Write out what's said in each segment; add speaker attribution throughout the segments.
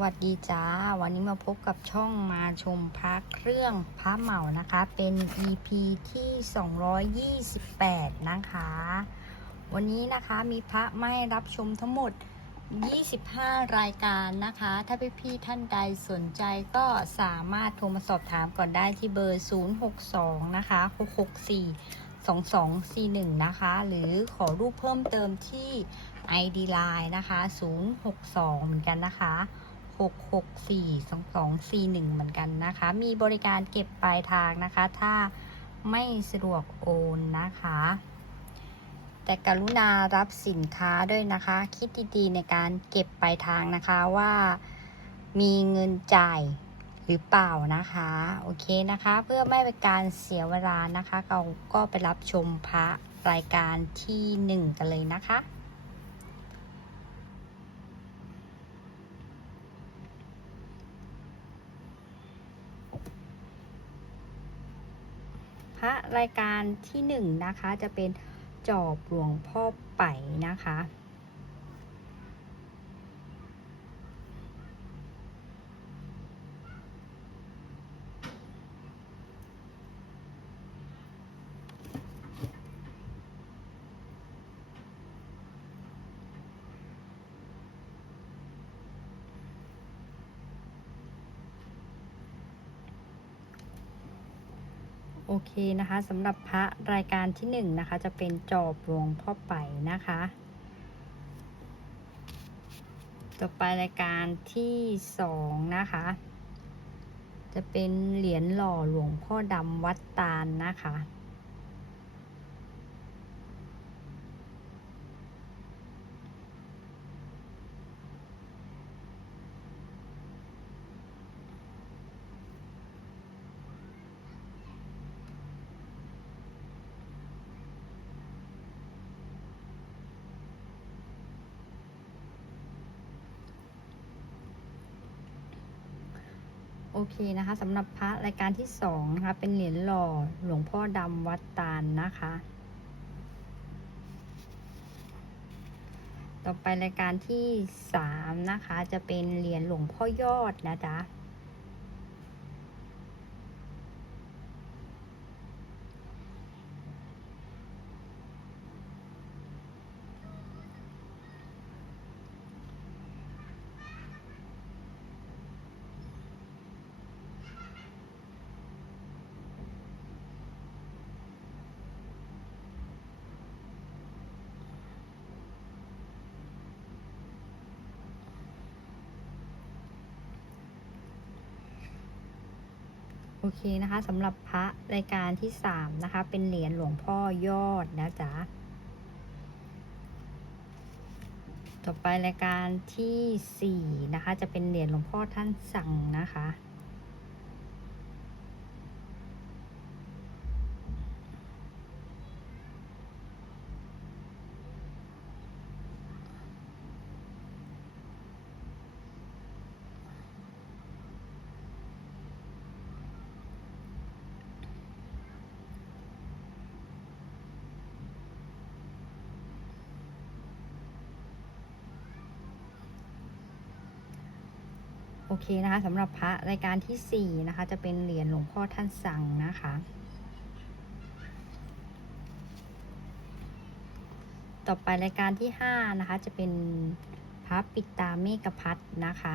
Speaker 1: วัสดีจ้า วันนี้มาพบกับช่องมาชมพระเครื่องพระเหมานะคะ เป็น EP ที่ 228 นะคะ วันนี้นะคะมีพระไม่รับชมทั้งหมด 25 รายการนะคะ ถ้าพี่ๆท่านใดสนใจก็สามารถโทรมาสอบถามก่อนได้ที่เบอร์ 062 นะคะ 664 2241 นะคะ หรือขอรูปเพิ่มเติมที่ ID Line นะคะ 062 เหมือนกันนะคะ 664 2241 เหมือนกันนะคะ มีบริการเก็บปลายทางนะคะ ถ้าไม่สะดวกโอนนะคะ แต่กรุณารับสินค้าด้วยนะคะ คิดดีๆในการเก็บปลายทางนะคะว่ามีเงินจ่ายหรือเปล่านะคะ โอเคนะคะ เพื่อไม่เป็นการเสียเวลานะคะ เราก็ไปรับชมพระรายการที่ 1 กันเลยนะคะ พ รายการที่หนึ่งนะคะจะเป็นจอบหลวงพ่อไป่นะคะ เคนะคะสำหรับพระรายการที่หนึ่งนะคะ จะเป็นจอบหลวงพ่อไป่นะคะ ต่อไปรายการที่สองนะคะ จะเป็นเหรียญหล่อหลวงพ่อดำวัดตาลนะคะ โอเคนะคะสำหรับพระรายการที่สองนะคะ เป็นเหรียญหล่อหลวงพ่อดำวัดตาลนะคะ ต่อไปรายการที่สามนะคะ จะเป็นเหรียญหลวงพ่อยอดนะจ๊ะ โอเคนะคะสำหรับพระรายการที่สามนะคะ เป็นเหรียญหลวงพ่อยอดนะจ๊ะ ต่อไปรายการที่สี่นะคะ จะเป็นเหรียญหลวงพ่อท่านสั่งนะคะ โอเคนะคะสำหรับพระรายการที่สี่นะคะ จะเป็นเหรียญหลวงพ่อท่านสั่งนะคะ ต่อไปรายการที่ห้านะคะ จะเป็นพระปิตาเมกพัทนะคะ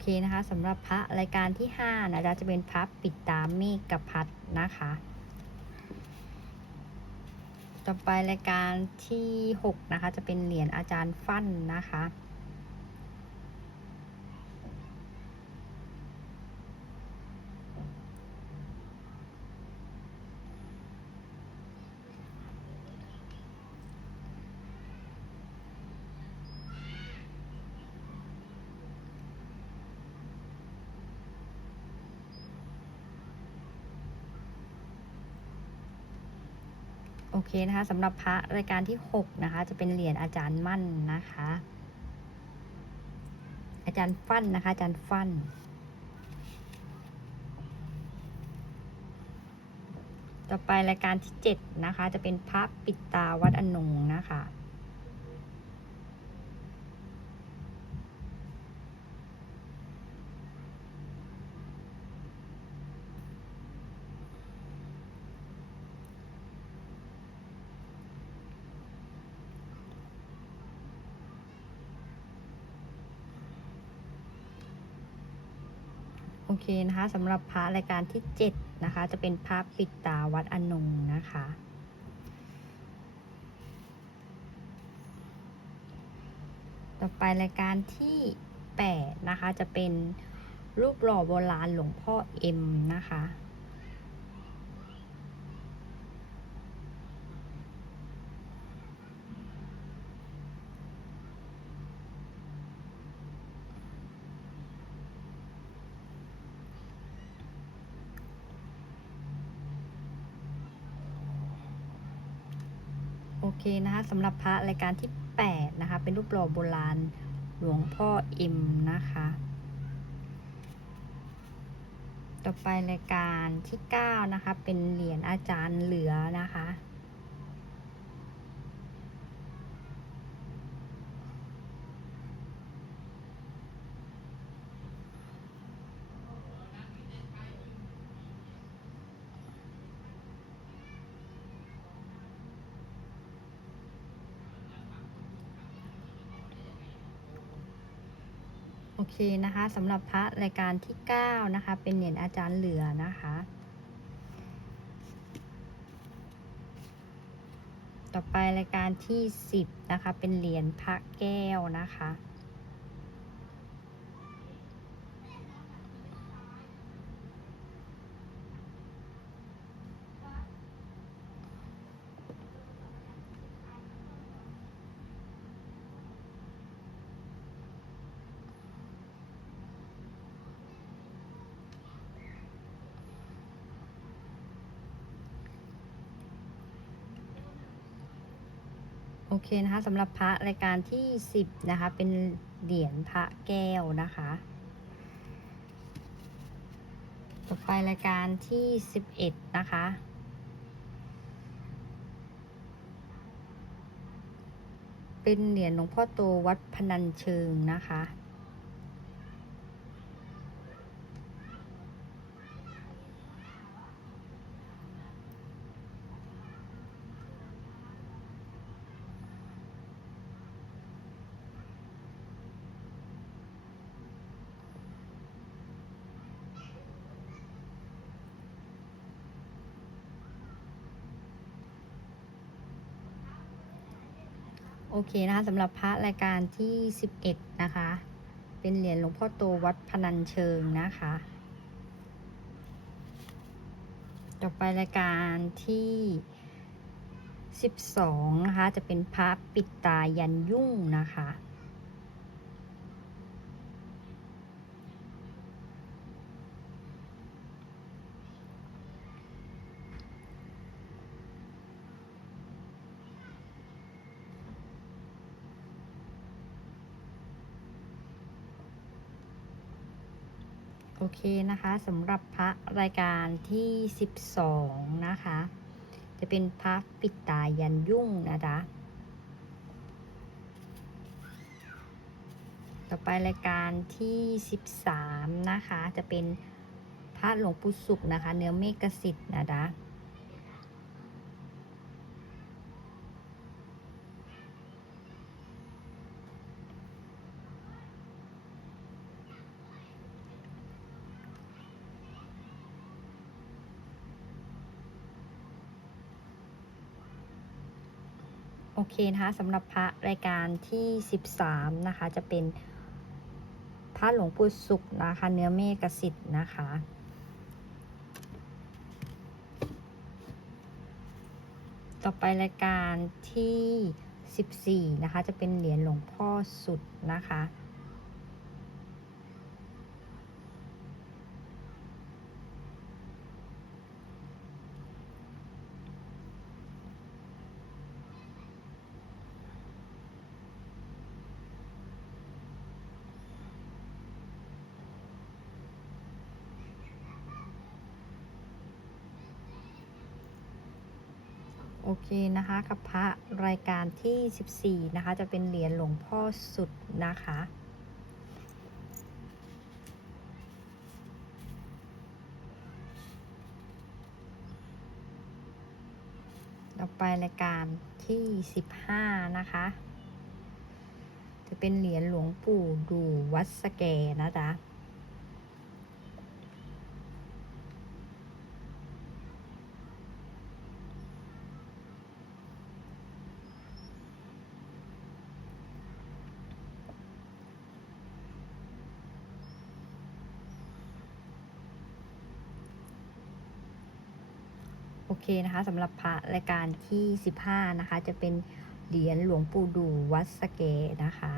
Speaker 1: เคนะคะสำหรับพระรายการที่5นะจ๊ะจะเป็นพระปิดตาเมกพัดนะคะ ต่อไปรายการที่ 6 นะคะ จะเป็นเหรียญอาจารย์ฟั่นนะคะ เคนะคะสำหรับพระรายการที่ 6 นะคะ จะเป็นเหรียญอาจารย์มั่นนะคะ อาจารย์ฟั่นนะคะ อาจารย์ฟั่นต่อไปรายการที่ 7 นะคะ จะเป็นพระปิดตาวัดอนงนะคะ เคนะคะสำหรับพระรายการที่ 7 นะคะ จะเป็นพระปิดตาวัดอนงนะคะ ต่อไปรายการที่ 8 นะคะ จะเป็นรูปหล่อโบราณหลวงพ่อเอ็มนะคะ โอเคนะคะสำหรับพระรายการที่ 8 นะคะ เป็นรูปหล่อโบราณหลวงพ่ออิมนะคะ ต่อไปรายการที่ 9 นะคะ เป็นเหรียญอาจารย์เหลือนะคะ โอเคนะคะสำหรับพระรายการที่ 9 นะคะ เป็นเหรียญอาจารย์เหลือนะคะ ต่อไปรายการที่ 10 นะคะ เป็นเหรียญพระแก้วนะคะ โอเคนะคะสำหรับพระรายการที่10นะคะ เป็นเหรียญพระแก้วนะคะ ต่อไปรายการที่11นะคะ เป็นเหรียญหลวงพ่อโตวัดพนัญเชิงนะคะ โอเคนะคะสำหรับพระรายการที่ 11 นะคะ เป็นเหรียญหลวงพ่อโตวัดพนัญเชิงนะคะ ต่อไปรายการที่ 12 นะคะ จะเป็นพระปิดตายันยุ่งนะคะ เคนะคะสำหรับพระรายการที่ 12 นะคะ จะเป็นพระปิดตายันยุ่งนะจ๊ะต่อไปรายการที่ 13 นะคะ จะเป็นพระหลวงปู่สุขนะคะ เนื้อเมฆสิทธิ์นะจ๊ะ เคนะคะสำหรับพระรายการที่ 13 นะคะ จะเป็นพระหลวงปู่สุขนะคะ เนื้อเมฆสิทธิ์นะคะ ต่อไปรายการที่ 14 นะคะ จะเป็นเหรียญหลวงพ่อสุดนะคะ โอเคนะคะ กับพระรายการที่ 14 นะคะ จะเป็นเหรียญหลวงพ่อสุดนะคะ ต่อไปรายการที่ 15 นะคะ จะเป็นเหรียญหลวงปู่ดูวัดสแกนะจ๊ะ เคนะคะสำหรับพระรายการที่ 15 นะคะ จะเป็นเหรียญหลวงปู่ดูวัดสเกนะคะ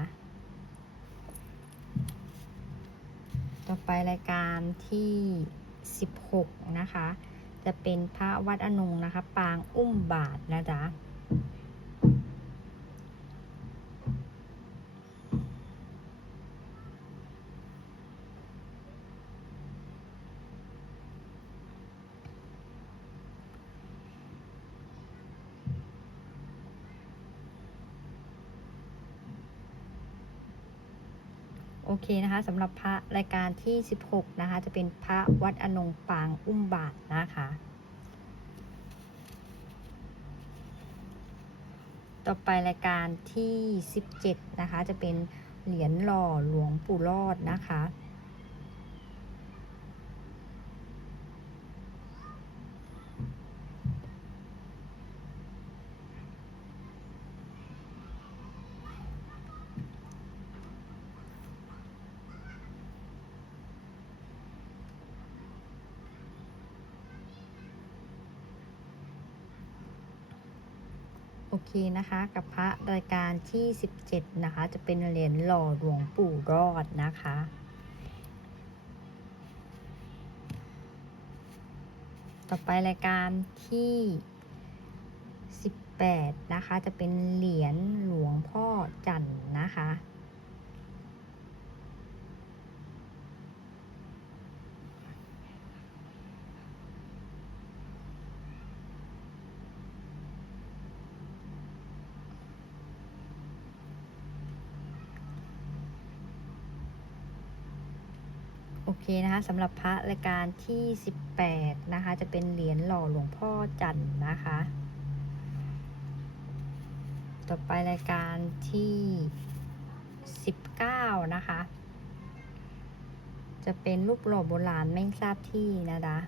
Speaker 1: ต่อไปรายการที่ 16 นะคะ จะเป็นพระวัดอนงนะคะ ปางอุ้มบาทนะจ๊ะ อเคนะคะสำหรับพระรายการที่ 16 นะคะ จะเป็นพระวัดอนงปางอุ้มบาทนะคะ ต่อไปรายการที่ 17 นะคะ จะเป็นเหรียญหล่อหลวงปู่รอดนะคะ โอเคนะคะกับพระรายการที่ 17 นะคะ จะเป็นเหรียญหล่อหลวงปู่รอดนะคะ ต่อไปรายการที่ 18 นะคะ จะเป็นเหรียญหลวงพ่อจันนะคะ เคนะคะสำหรับพระรายการที่ 18 นะคะ จะเป็นเหรียญหล่อหลวงพ่อจันทร์นะคะ ต่อไปรายการที่ 19 นะคะ จะเป็นรูปหล่อโบราณไม่ทราบที่นะดะ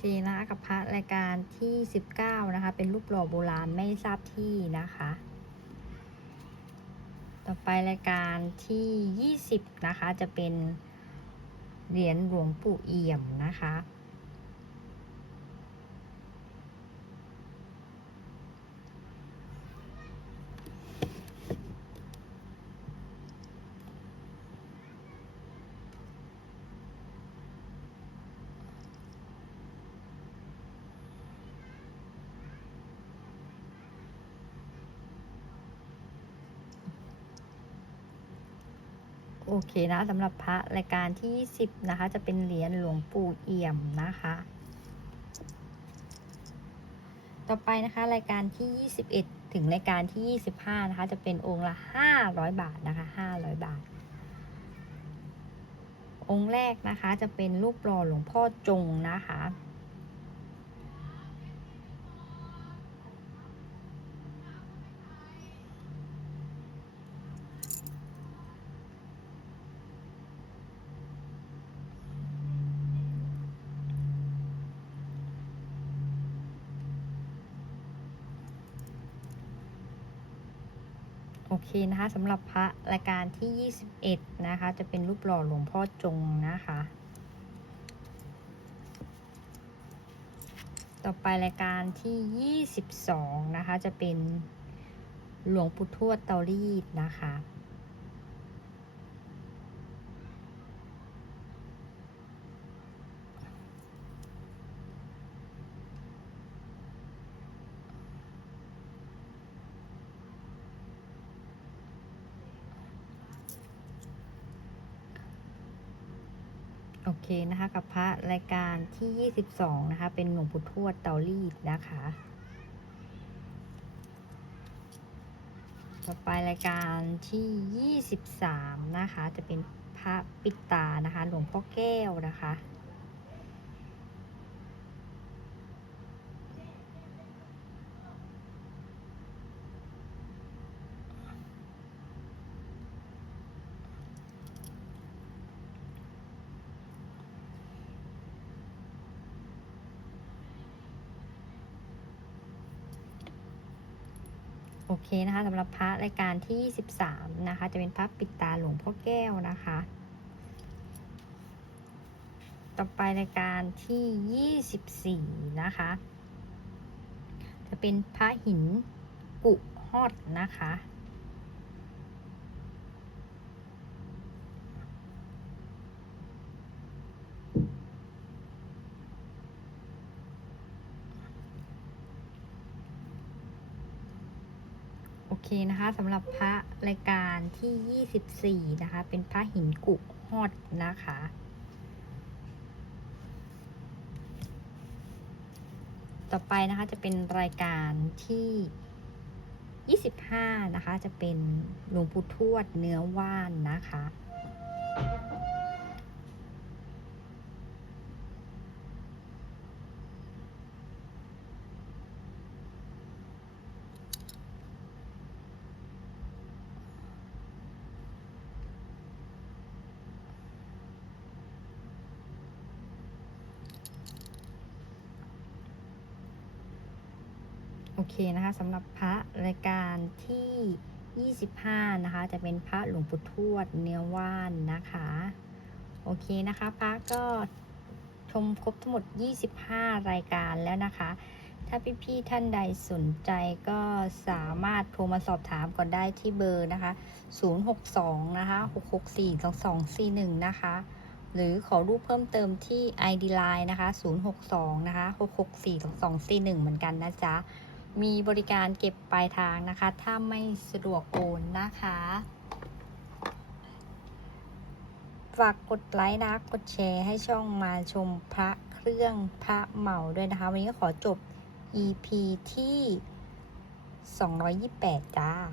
Speaker 1: ชีนะกับพระรายการที่ 19 นะคะ เป็นรูปหล่อโบราณไม่ทราบที่นะคะ ต่อไปรายการที่ 20 นะคะ จะเป็นเหรียญหลวงปู่เอี่ยมนะคะ โอเคนะสำหรับพระรายการที่20นะคะ จะเป็นเหรียญหลวงปู่เอี่ยมนะคะ ต่อไปนะคะรายการที่21ถึงรายการที่25นะคะ จะเป็นองค์ละ500บาทนะคะ500บาท องค์แรกนะคะจะเป็นรูปหล่อหลวงพ่อจงนะคะ โอเคนะคะสำหรับพระรายการที่ 21 นะคะ จะเป็นรูปหล่อหลวงพ่อจงนะคะ ต่อไปรายการที่ 22 นะคะ จะเป็นหลวงปู่ทวดเตารีดนะคะ โอเคนะคะ กับพระรายการที่ 22 นะคะ เป็นหลวงปู่ทวดเตารีดนะคะ ต่อไปรายการที่ 23 นะคะ จะเป็นพระปิตานะคะ หลวงพ่อแก้วนะคะ โอเคนะคะสำหรับพระรายการที่ 13 นะคะ จะเป็นพระปิดตาหลวงพ่อแก้วนะคะ ต่อไปรายการที่ 24 นะคะ จะเป็นพระหินกุฮอดนะคะ เคนะคะสำหรับพระรายการที่ 24 นะคะ เป็นพระหินกุฮอดนะคะ ต่อไปนะคะจะเป็นรายการที่ 25 นะคะ จะเป็นหลวงปู่ทวดเนื้อว่านนะคะ โอเคนะคะสำหรับพระรายการที่ 25 นะคะ จะเป็นพระหลวงปู่ทวดเนื้อว่านนะคะ โอเคนะคะพระก็ชมครบทั้งหมด 25 รายการแล้วนะคะ ถ้าพี่ๆท่านใดสนใจก็สามารถโทรมาสอบถามก่อนได้ที่เบอร์นะคะ 062 นะคะ 664 2241 นะคะ หรือขอรูปเพิ่มเติมที่ ID Line นะคะ 062 นะคะ 664 2241 เหมือนกันนะจ๊ะ มีบริการเก็บปลายทางนะคะ ถ้าไม่สะดวกโอนนะคะ ฝากกดไลค์นะกดแชร์ให้ช่องมาชมพระเครื่องพระเหมาด้วยนะคะ วันนี้ก็ขอจบ EP ที่ 228 จ้า